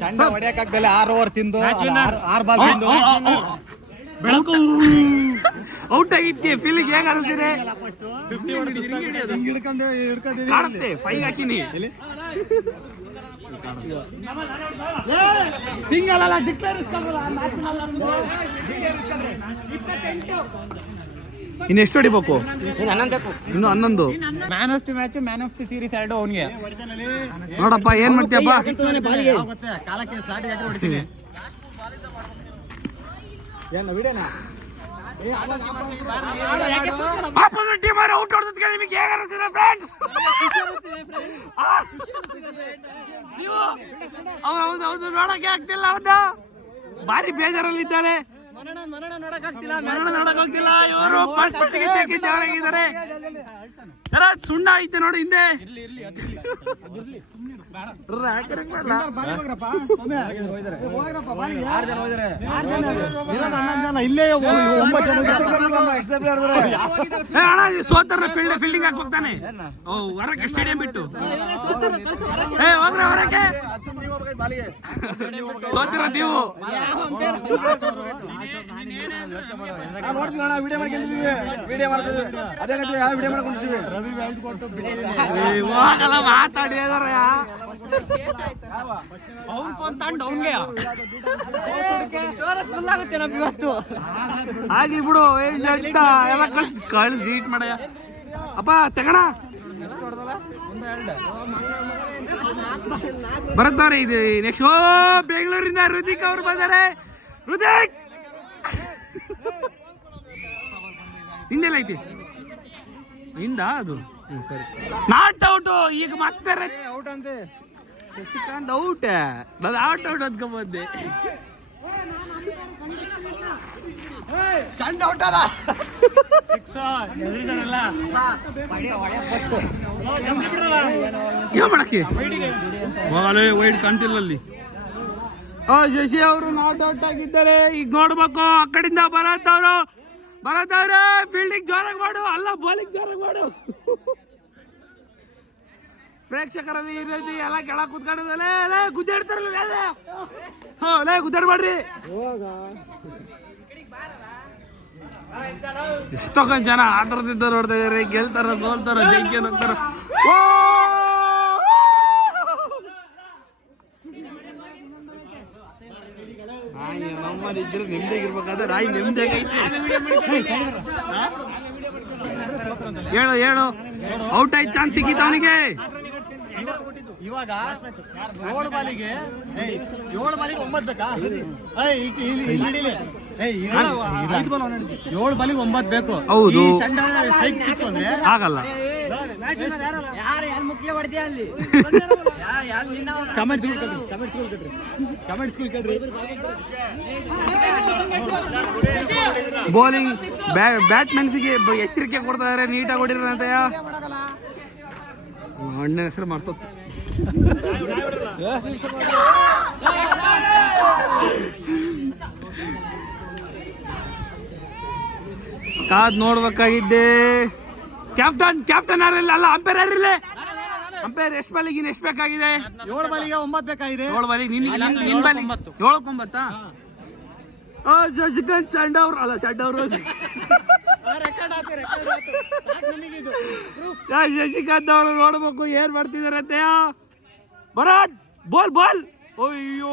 ಸಣ್ಣ ಹೊಡೆಯಕ್ಕಾಗ್ದಲ್ಲ 6 ಓವರ್ ತಿಂದು 6 ಬಾಲ್ ತಿಂದು ಬೆಳಕು ಔಟ್ ಆಗಿದ್ಕೆ ಫೀಲಿಂಗ್ ಹೇಗೆ ಅನಿಸ್ತಿದೆ? ಕಾಣುತ್ತೆ 5 ಹಾಕಿನಿ ಸಿಂಗಲ್ ಅಲ್ಲ ಡಿಕ್ಲೇರ್ ಇನ್ನು ಎಷ್ಟು ಹೊಡಿಬೇಕು? ಇನ್ನು 11. Man of the match man of the series 2 ಅವನಿಗೆ ನೋಡಪ್ಪ ಏನ್ ಮಾಡ್ತೀಯಪ್ಪ? ಕಾಲಕ್ಕೆ ಸ್ಟಾರ್ಟ್ ಹಾಕಿ ಹೊಡಿತೀನಿ ಏನು ವಿಡಿಯೋನಾ? ಆಪೋಸಿಟ್ ಟೀಮ್ ಅವರು ಔಟ್ ಹೊಡೆದಕ್ಕೆ ನಿಮಗೆ ಹೇಗೆ ಅನಿಸ್ತಿದೆ ಫ್ರೆಂಡ್ಸ್? ಹೌದು ನೋಡಕ್ಕೆ ಆಗ್ತಿಲ್ಲ ಅವನ್ನ ಭಾರಿ ಬೇಜಾರಲ್ಲಿದ್ದಾರೆ. ನೋಡಕ್ಕಾಗ್ತಿಲ್ಲ ಇವರು ಪಟ್ಟಿಗೆ ತೆಗಿದ್ದಾರೆ. ಸುಣ್ಣ ಐತೆ ನೋಡಿ ಹಿಂದೆ. ಸೋತರ ಫೀಲ್ಡಿಂಗ್ ಹಾಕ್ಬೋಗ್ತಾನೆ ಹೊರಕ್ಕೆ ಸ್ಟೇಡಿಯಂ ಬಿಟ್ಟು. ಹೋಗ್ರ ಹೊರಕ್ಕೆ ಸೋತಿರ ನೀವು. ಹೋಗಲ್ಲ ಮಾತಾಡಿ ಹಾಗೆ ಬಿಡು ಎಲ್ಲ ಕಳ್ಸಿ ಡೀಟ್ ಮಾಡ ಅಪ್ಪ ತಗೋಣ. ಬರುತ್ತಾರೆ ಇದು ನೆಕ್ಸ್ಟ್. ಬೆಂಗಳೂರಿಂದ ಋತಿಕ್ ಅವ್ರು ಬಂದಾರೆ. ಋತಿಕ್ ಹಿಂದೆಲ್ಲ ಐತಿ ಹಿಂದ ಅದು ಸರಿ ನಾಟ್ ಔಟ್. ಈಗ ಮತ್ತೆ ಔಟ್ ಅಂತೆ ಶಶಿಕಾಂತ್ ಔಟ್. ನಾನು ಔಟ್ ಅದ್ಕೊಂಬಂದೆ. ಸಣ್ಣ ಔಟ್ ಅಲ್ಲ ಏನ್ ಮಾಡಕ್ಕೆ ಹೋಗಲೇ ವೈಡ್ ಕಾಣ್ತಿಲ್ಲ ಅಲ್ಲಿ. ಶಶಿ ಅವರು ನಾಟ್ ಔಟ್ ಆಗಿದ್ದಾರೆ. ಈಗ ನೋಡ್ಬೇಕು ಆ ಕಡೆಯಿಂದ ಬರತ್ತವ್ರು ಫೀಲ್ಡಿಂಗ್ ಜೋರಾಗಿ ಮಾಡು ಅಲ್ಲ ಬೌಲಿಂಗ್ ಜೋರಾಗಿ ಮಾಡು. ಪ್ರೇಕ್ಷಕರಲ್ಲಿ ಇರೋದು ಎಲ್ಲ ಕೆಳಗೆ ಕುತ್ಕೊಂಡದಲ್ಲೇ ಗುದ್ದಾಡ್ತಾರಲ್ಲ ಗುದ್ದಾಡ್ಬೇಡ್ರಿ. ಎಷ್ಟೊಂದು ಜನ ಆತರದಿಂದ ನೋಡ್ತಾ ಇದಾರೆ. ಗೆಲ್ತಾರ ಸೋಲ್ತಾರ ಜಂಕಿ ಹೋಗ್ತಾರ. ನಮ್ಮಲ್ಲಿ ಇದ್ರೆ ನೆಮ್ಮದಿಯಾಗಿರ್ಬೇಕಾದ್ರೆ ನಾಯಿ ನೆಮ್ಮದಿಯಾಗೈತೆ. ಹೇಳು ಔಟ್ ಆಯ್ತು ಚಾನ್ಸ್ ಸಿಕ್ಕಿತ್ತು ಅವನಿಗೆ. ಇವಾಗ 7 ಬಾಲಿಗೆ 9 ಬೇಕಾ? 7 ಬಾಲಿಗೆ 9 ಬೇಕು. ಹೌದು ಆಗಲ್ಲ. ಬೌಲಿಂಗ್ ಬ್ಯಾಟ್ಮನ್ಸಿಗೆ ಎಚ್ಚರಿಕೆ ಕೊಡ್ತಾ ಇದಾರೆ. ನೀಟಾಗಿ ಹೊಡಿರ ಅಂತ ಅಣ್ಣ ಹೆಸರು ಮಾಡ್ತೋತ್ತು. ಕಾದ್ ನೋಡ್ಬೇಕಾಗಿದ್ದೆ. ಕ್ಯಾಪ್ಟನ್ ಯಾರಿಲ್ಲ ಅಲ್ಲ ಅಂಪೈರ್ ಯಾರಿಲ್ಲ. ಅಂಪೈರ್ ಎಷ್ಟು ಬಾಲಿಗೆ ಎಷ್ಟು ಬೇಕಾಗಿದೆ? 7 ಬಾಲಿಗೆ 9 ಬೇಕಾಗಿದೆ. 7 ಬಾಲಿಗೆ ನಿನ್ ಬಾಲಿ 7-9. ಶಶಿಕಾಂತ್ ಶಂಡ್ ಅವ್ರು ಅಲ್ಲ ಶಡ್ ಅವರು ಶಶಿಕಾಂತ್ ಅವರು ನೋಡ್ಬೇಕು ಏನ್ ಮಾಡ್ತಿದಾರೆ ಅಂತ. ಬರತ್ ಬಾಲ್ ಅಯ್ಯೋ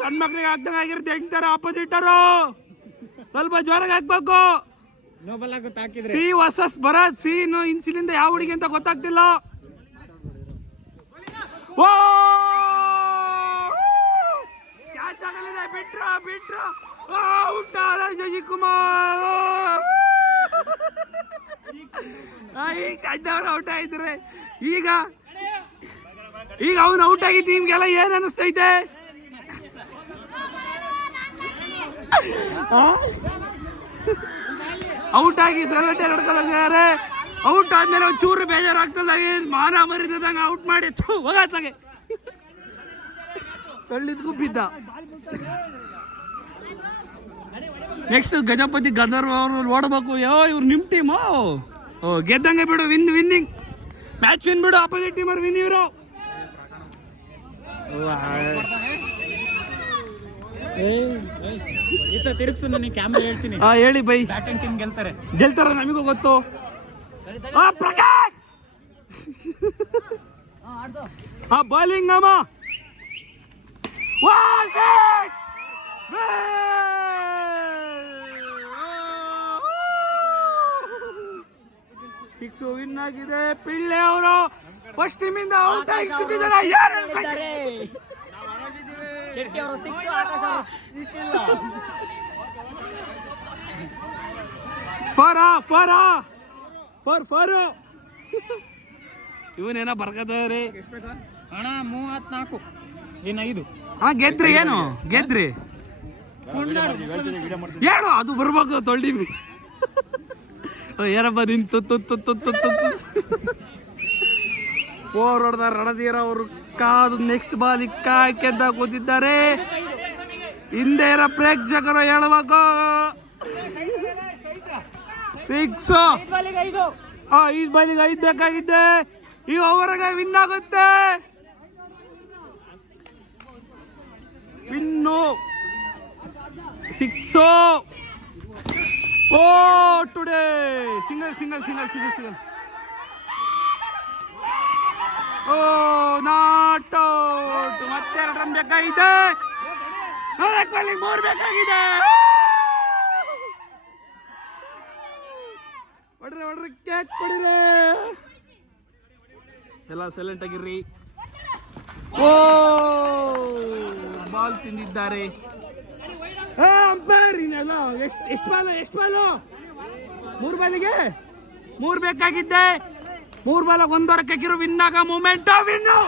ಸಣ್ಣ ಮಕ್ಳಿಗೆ ಆಗ್ದಂಗ ಆಗಿರುತ್ತೆ. ಹೆಂಗ್ತಾರ ಆಪೋಸಿಟರು ಸ್ವಲ್ಪ ಜೋರಾಗಿ ಹಾಕ್ಬೇಕು. ಸಿ ವರ್ಸಸ್ ಭರತ್. ಸಿ ಇನ್ಸಿಲಿಂದ ಯಾವ ಹುಡುಗಿ ಅಂತ ಗೊತ್ತಾಗ್ತಿಲ್ಲ. ಓ ಕ್ಯಾಚ್ ಆಗಲಿದೆ. ಬಿಟ್ರು ಔಟ್ ಶಶಿಕುಮಾರ್. ಈಗ ಸಣ್ಣವ್ರು ಔಟ್ ಆಗಿದ್ರೆ ಈಗ ಅವನು ಔಟ್ ಆಗಿದ್ದು ನಿಮ್ಗೆಲ್ಲ ಏನ್ ಅನಿಸ್ತೈತೆ? ಔಟ್ ಆಗಿ ಸೆಲೆಕ್ಟ್ ಹಿಡ್ಕೊಳ್ಳೋದಾರೆ. ಔಟ್ ಆದ್ಮೇಲೆ ಒಂದು ಚೂರು ಬೇಜಾರಾಗ್ತದ. ಮಾನ ಮರಿದಂಗ ಔಟ್ ಮಾಡಿ ಹೋಗಾತ್ಲಾಗೆ ತಳ್ಳಿದ್ಗೂ ಬಿದ್ದ. ನೆಕ್ಸ್ಟ್ ಗಜಪತಿ ಗದರ್ ಅವರು ನೋಡ್ಬೇಕು. ಇವ್ರು ನಿಮ್ ಟೀಮು ಗೆದ್ದಂಗೆ ಬಿಡು. ವಿನ್ನಿಂಗ್ ಮ್ಯಾಚ್ ವಿನ್ ಬಿಡು. ಅಪೋಸಿಟ್ ಟೀಮರ್ ವಿನ್. ಇವರು ತಿರುಗಿಸು ನನಗೆ ಕ್ಯಾಮ್ರಾ ಹೇಳ್ತೀನಿ. ಹೇಳಿ ಬೈ. ಬ್ಯಾಟಿಂಗ್ ಟೀಮ್ ಗೆಲ್ತಾರ ನಮಗೂ ಗೊತ್ತು. ಪ್ರಕಾಶ್ ಬೌಲಿಂಗ್ ಅಮ್ಮ 6 ವಿನ್ ಆಗಿದೆ. ಪಿಳ್ಳೆ ಅವರು ಫಸ್ಟ್ ಟೀಮ್ ಇಂದ ಔಟ್ ಆಗಿದ್ದಾರೆ. ಶೆಟ್ಟಿ ಅವರು 6, ಆಕಾಶ ಫಾರ್ ಇವನೇನ ಬರ್ಕದವ್ರಿ ಅಣ್ಣ 34 ಏನು 5 ಗೆದ್ರಿ. ಏನು ಗೆದ್ರಿ ಹೇಳು, ಅದು ಬರ್ಬೇಕು ತೊಳ್ಡಿ. ಏನಪ್ಪ ನಿಂತು 4 ಹೊಡೆದ ರಣಧೀರ ಅವರು ಕಾದು ನೆಕ್ಸ್ಟ್ ಬಾಲ್ ಕಾಯ್ಕೆಂತ ಕೂತಿದ್ದಾರೆ. ಹಿಂದೆ ಇರೋ ಪ್ರೇಕ್ಷಕರು ಹೇಳಬೇಕು 6. ಈ ಬಾಲಿಗೆ 5 ಬೇಕಾಗಿದ್ದೆ. ಈ ಓವರ್ಗೆ ವಿನ್ ಆಗುತ್ತೆ. Win 6. Today single. Not out. ಮತ್ತೆ 2 ರನ್ ಬೇಕಾಗಿದೆ. 3 ಬೇಕಾಗಿದೆ. ಹೊಡ್ರಿ ಕ್ಯಾಚ್ ಕೊಡಿರಿ. ಎಲ್ಲ ಸೈಲೆಂಟ್ ಆಗಿರ್ರಿ. ಬಾಲ್ ತಿಂದಿದ್ದಾರೆ. ಅಂಪೈರ್ ಇನ್ನೆಲ್ಲ ಎಷ್ಟು ಬಾಲು 3 ಬಾಲಿಗೆ 3 ಬೇಕಾಗಿದ್ದೆ. 3 ಬಾಲ 1 ಹೊರಕ್ಕೆ ಹಾಕಿರೋ ವಿನ್ ಆಗ ಮೂಮೆಂಟ್. ವಿನ್ನು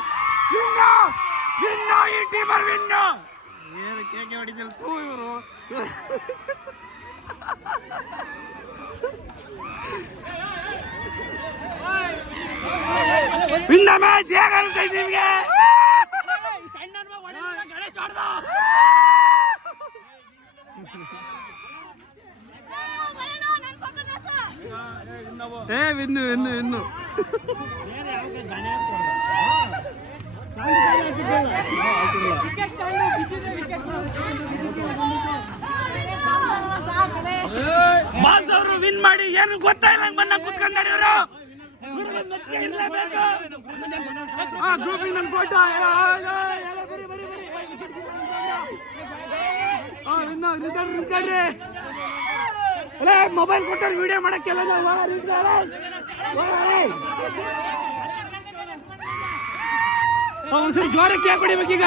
ಈ ಟೀಮರ್ ವಿನ್ನು. ಏನು ಕೇಕೆ ಹೊಡಿದಿಲ್ಲ ಇವರು. Win the match. ಹೇಗಾಗುತ್ತೆ ನಿಮಗೆ? ವಿನ್ನು ಬಾಲ್ಸ್ ಅವರು ವಿನ್ ಮಾಡಿ ಏನು ಗೊತ್ತಾಯಿಲ್ಲ ಬಂದ ಕುತ್ಕೊಂಡಾರೆ ಇವರು. ಗ್ರೂಪಿಂಗ್ ನನ್ನ ಫೋಟೋ ನಿಂತ್ಕೊಳ್ರಿ. ಮೊಬೈಲ್ ಕೊಟ್ಟರು ವಿಡಿಯೋ ಮಾಡಕ್ಕೆಲ್ಲ ಸರಿ ಜೋರಕ್ಕೆ ಯಾಕೆ ಹೊಡಿಬೇಕೀಗ?